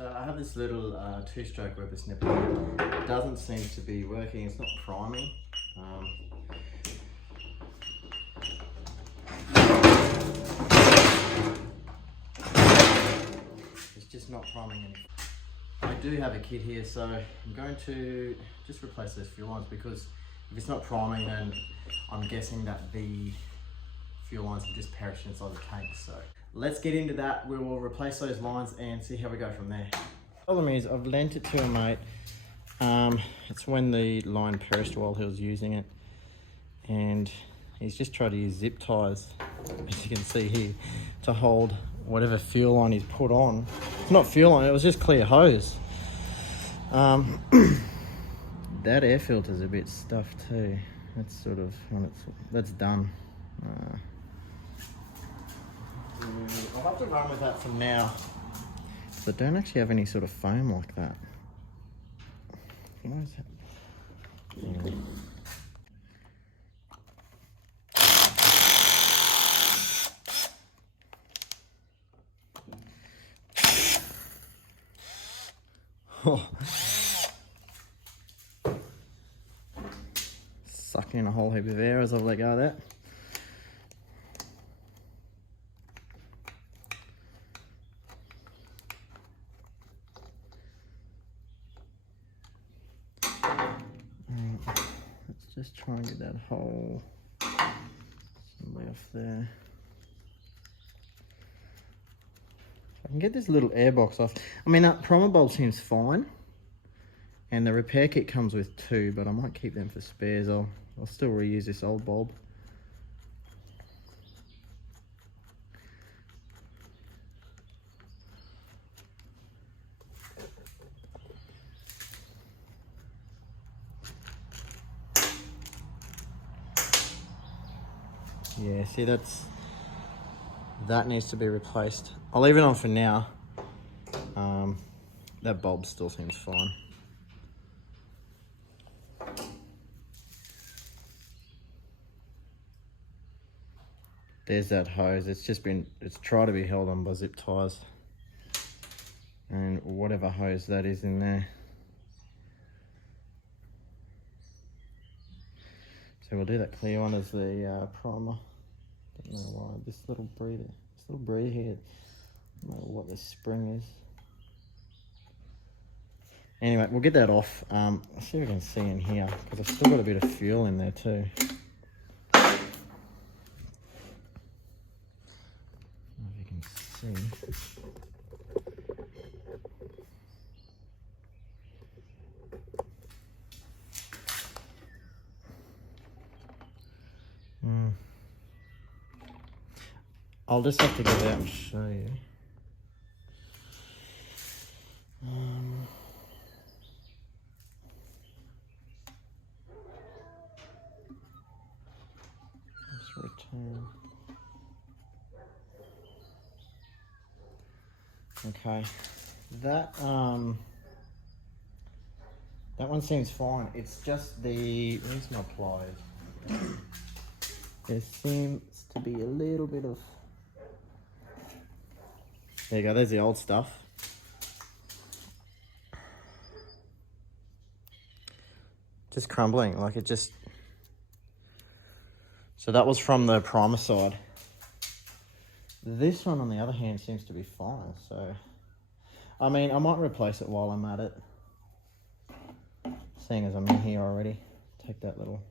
So I have this little two-stroke rubber snipper. It doesn't seem to be working. It's not priming. It's just not priming anything. I do have a kit here, so I'm going to just replace those fuel lines, because if it's not priming, then I'm guessing that the fuel lines have just perished inside the tank. So let's get into that. We will replace those lines and see how we go from there. The problem is I've lent it to a mate. It's when the line perished while he was using it, and he's just tried to use zip ties, as you can see here, to hold whatever fuel line he's put on. It's not fuel line, it was just clear hose. That air filter's a bit stuffed too. That's sort of, that's done. I'll have to run with that for now. But don't actually have any sort of foam like that. What is that? Yeah. Oh. Sucking in a whole heap of air as I've let go of that. Let's just try and get that whole assembly off there. I can get this little airbox off. I mean, that primer bulb seems fine, and the repair kit comes with 2, but I might keep them for spares. I'll still reuse this old bulb. Yeah, see, that needs to be replaced. I'll leave it on for now. That bulb still seems fine. There's that hose. It's tried to be held on by zip ties, and whatever hose that is in there. So we'll do that clear one as the primer. Don't know why this little breather here. I don't know what this spring is. Anyway, we'll get that off. Let's see if we can see in here, because I've still got a bit of fuel in there too. I don't know if you can see. I'll just have to get out and show you. Let's return. Okay, that one seems fine. It's just where's my pliers? There seems to be a little bit of. There you go, there's the old stuff. Just crumbling, like it just... So that was from the primer side. This one, on the other hand, seems to be fine, so... I mean, I might replace it while I'm at it. Seeing as I'm in here already. Take that little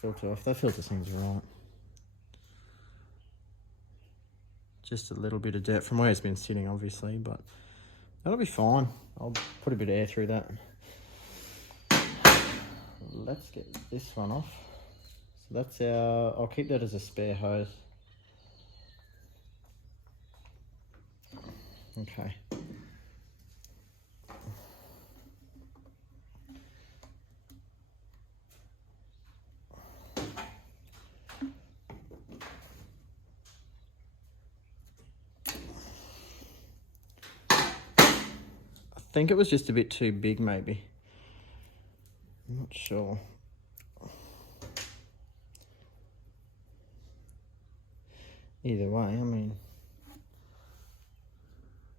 filter off. That filter seems right. Just a little bit of dirt from where it's been sitting, obviously, but that'll be fine. I'll put a bit of air through that. Let's get this one off. So that's I'll keep that as a spare hose. Okay. I think it was just a bit too big, maybe. I'm not sure. Either way, I mean,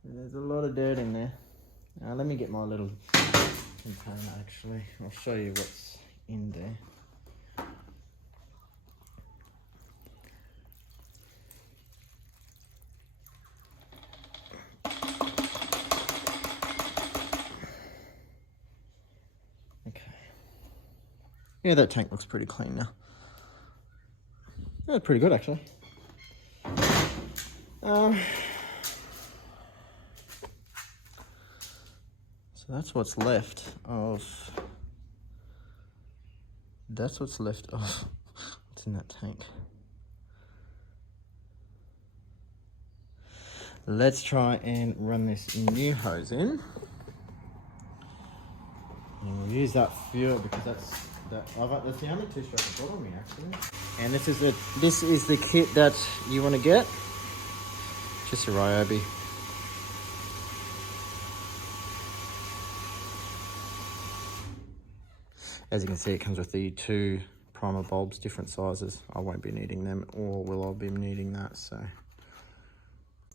There's a lot of dirt in there. Let me get my little container actually. I'll show you what's in there. Okay. Yeah, that tank looks pretty clean now. Yeah, pretty good actually. So that's what's left of. That's what's left of what's in that tank. Let's try and run this new hose in. And we'll use that fuel because that's the only two-stroke I've got on me actually. And this is the kit that you want to get. Just a Ryobi. As you can see, it comes with the 2 primer bulbs, different sizes. I won't be needing them, or will I be needing that, so.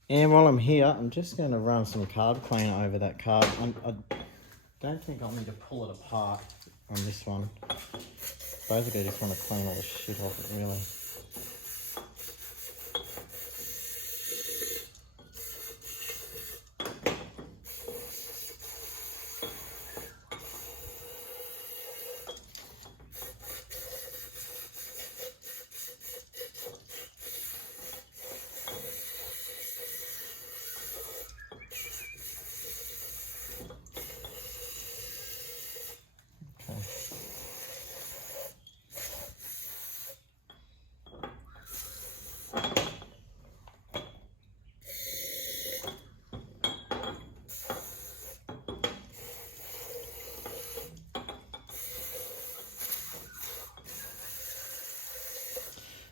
And while I'm here, I'm just going to run some carb cleaner over that carb. I don't think I'll need to pull it apart on this one. Basically, I just want to clean all the shit off it, really.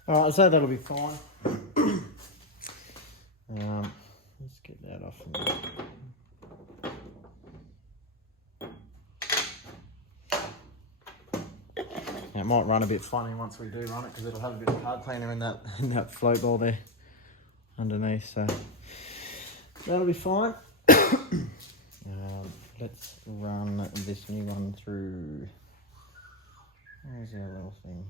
Alright, so that'll be fine. Let's get that off. It might run a bit funny once we do run it because it'll have a bit of carb cleaner in that float ball there underneath, so that'll be fine. Let's run this new one through. Where's our little thing?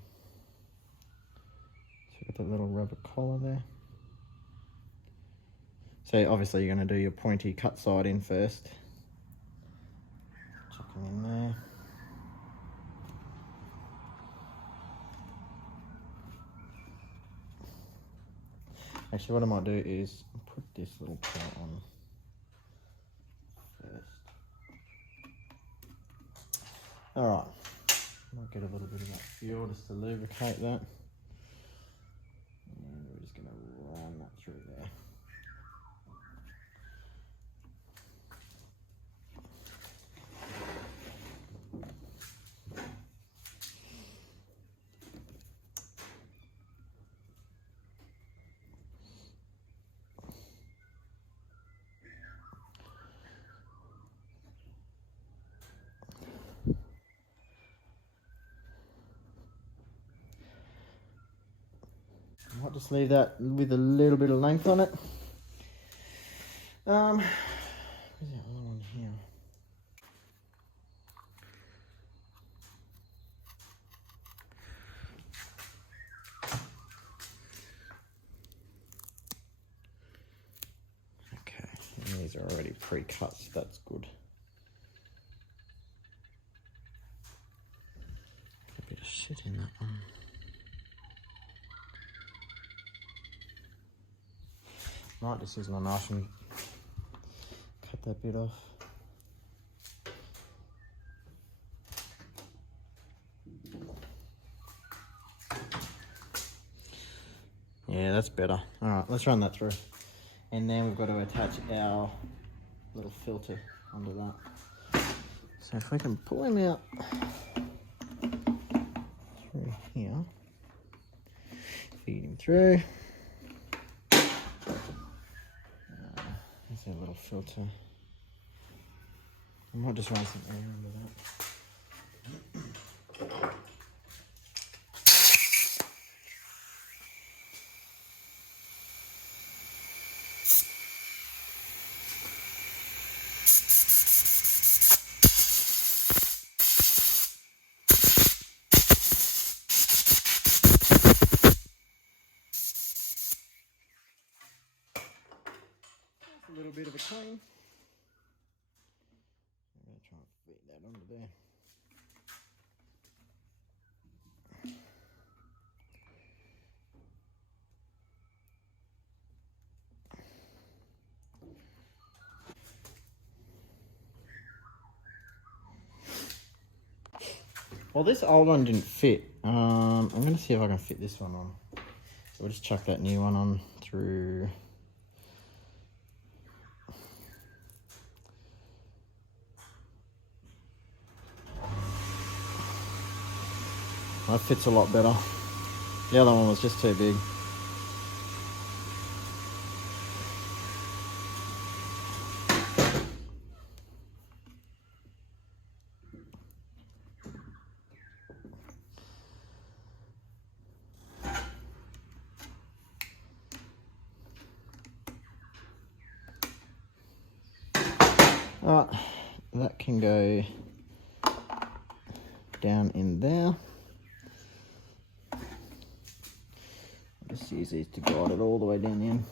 So got that little rubber collar there. So obviously you're going to do your pointy cut side in first. Chuck them in there. Actually, what I might do is put this little part on first. Alright, might get a little bit of that fuel just to lubricate that. And we're just going to run that through there. I might just leave that with a little bit of length on it. Where's that other one here? Okay, and these are already pre-cut, so that's good. A bit of shit in that one. Might just use my knife and cut that bit off. Yeah, that's better. Alright, let's run that through. And then we've got to attach our little filter under that. So if we can pull him out through here, feed him through. There's a little filter. I might just run some air under that. a little bit of a clean. I'm going to try and fit that under there. Well, this old one didn't fit. I'm going to see if I can fit this one on. So we'll just chuck that new one on through. That fits a lot better. The other one was just too big. Alright, that can go down in there. Just use these to guide it all the way down in.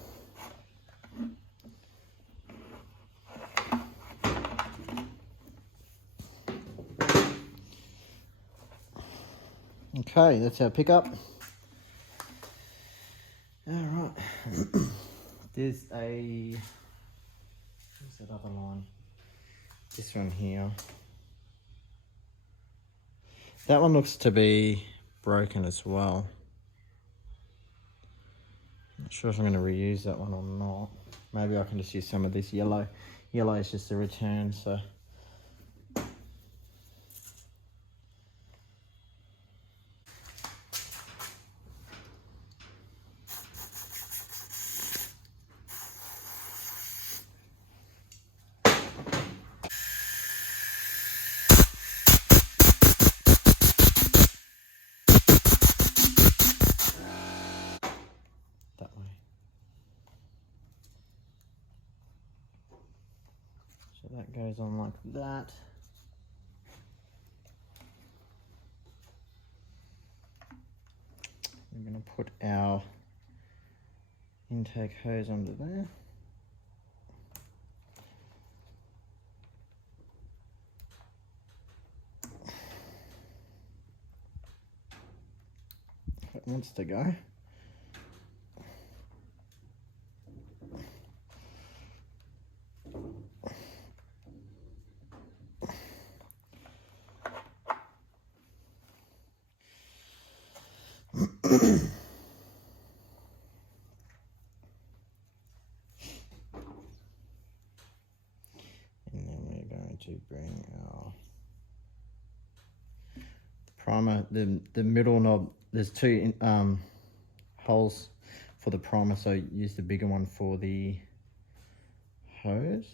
Okay, that's our pickup. Alright. There's a... what's that other line? This one here. That one looks to be broken as well. Not sure if I'm going to reuse that one or not. Maybe I can just use some of this yellow. Yellow is just a return, so... that way. So that goes on like that. We're going to put our intake hose under there. It wants to go. And then we're going to bring our primer, the middle knob, there's two holes for the primer, so use the bigger one for the hose.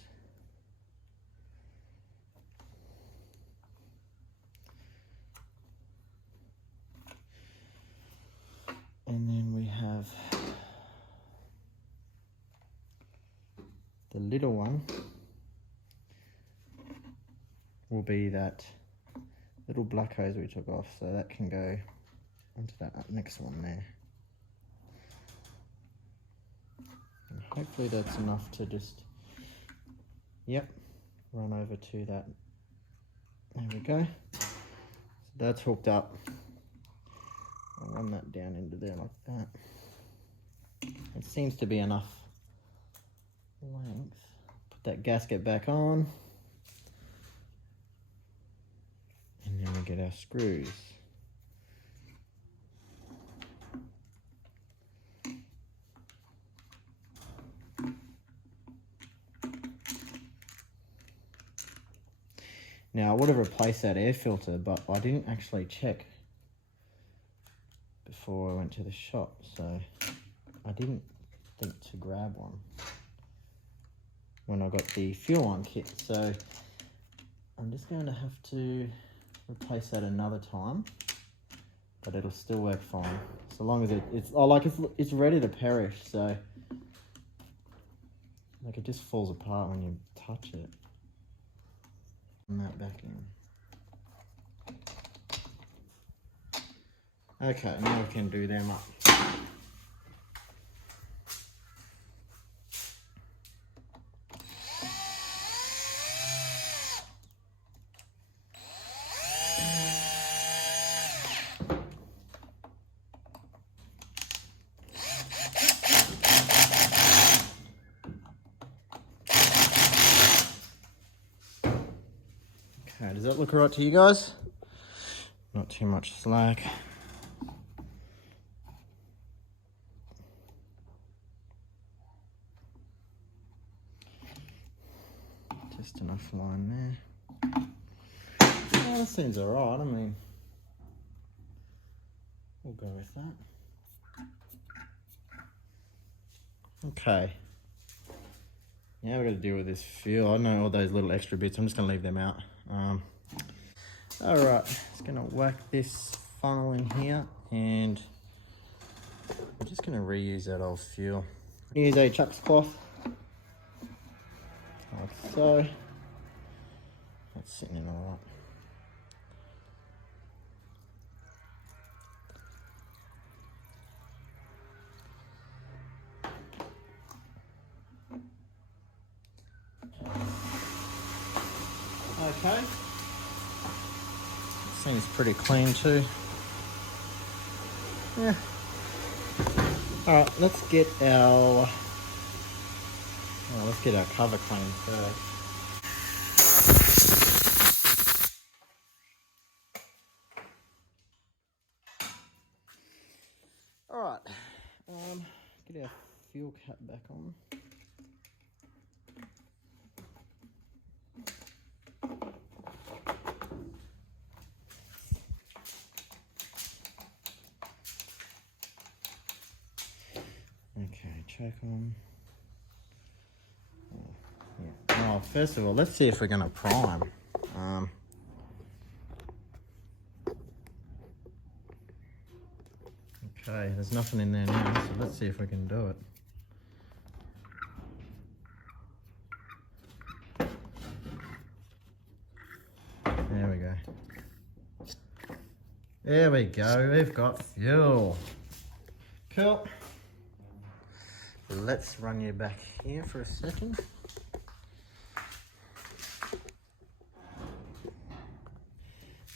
And then we have the little one will be that little black hose we took off, so that can go onto that next one there. And hopefully that's enough to just, yep, run over to that. There we go. So that's hooked up. I'll run that down into there like that. It seems to be enough length. Put that gasket back on. And then we get our screws. Now I would have replaced that air filter, but I didn't actually check before I went to the shop, so I didn't think to grab one when I got the fuel line kit. So I'm just going to have to replace that another time, but it'll still work fine so long as it's ready to perish. So like it just falls apart when you touch it. And that back in. Okay, now we can do them up. Okay, does that look alright to you guys? Not too much slack. Just enough line there. Oh, that seems alright. I mean, we'll go with that. Okay. Now we've got to deal with this fuel. I don't know all those little extra bits. I'm just going to leave them out. Alright, just going to whack this funnel in here, and I'm just going to reuse that old fuel. Use a chucks cloth, like so. That's sitting in alright. Okay, seems pretty clean too. Yeah. All right, let's get our cover clean first. All right, get our fuel cap back on. Okay, check on. Oh, yeah. Oh, first of all, let's see if we're gonna prime. Okay, there's nothing in there now, so let's see if we can do it. There we go. There we go, we've got fuel. Cool. Let's run you back here for a second.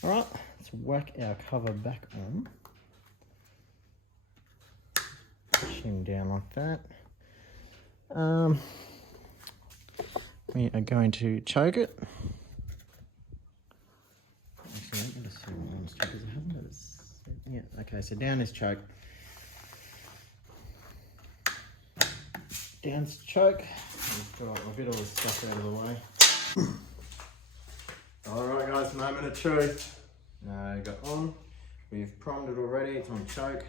All right, let's whack our cover back on. Push him down like that. We are going to choke it. Actually, I'm going to see what one's because it hasn't got a... Yeah, okay, so down is choke. Down's choke. I'll get all this stuff out of the way. Alright guys, moment of truth. Got on. We've primed it already, it's on choke.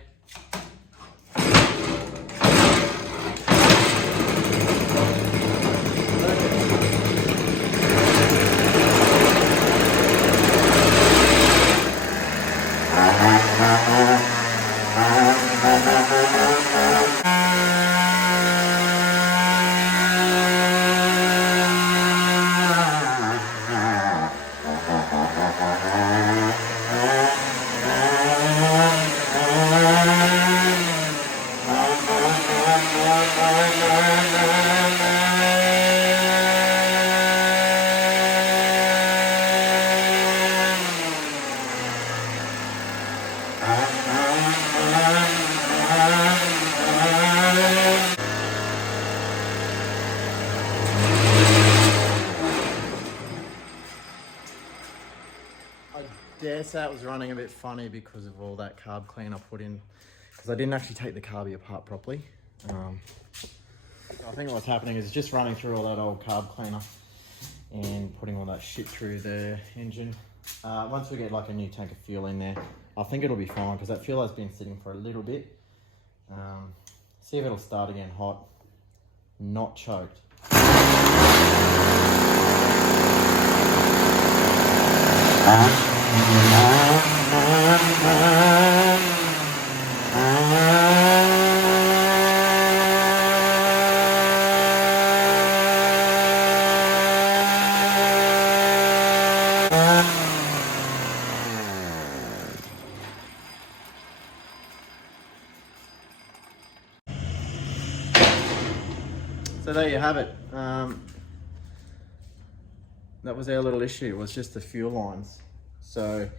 dare say it was running a bit funny because of all that carb clean I put in, because I didn't actually take the carby apart properly. I think what's happening is just running through all that old carb cleaner and putting all that shit through the engine. Once we get like a new tank of fuel in there, I think it'll be fine, because that fuel has been sitting for a little bit. See if it'll start again hot, not choked. So there you have it. That was our little issue, was just the fuel lines. So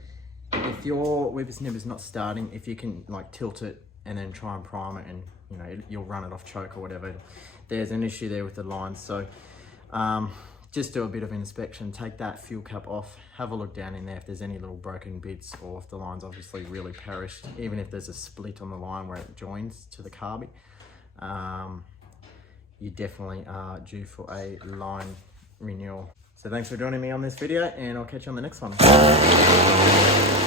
if your whipper snipper's not starting, if you can like tilt it and then try and prime it, and you know you'll run it off choke or whatever, there's an issue there with the lines. So just do a bit of inspection, take that fuel cap off, have a look down in there if there's any little broken bits or if the line's obviously really perished, even if there's a split on the line where it joins to the carby. You definitely are due for a line renewal. So thanks for joining me on this video, and I'll catch you on the next one.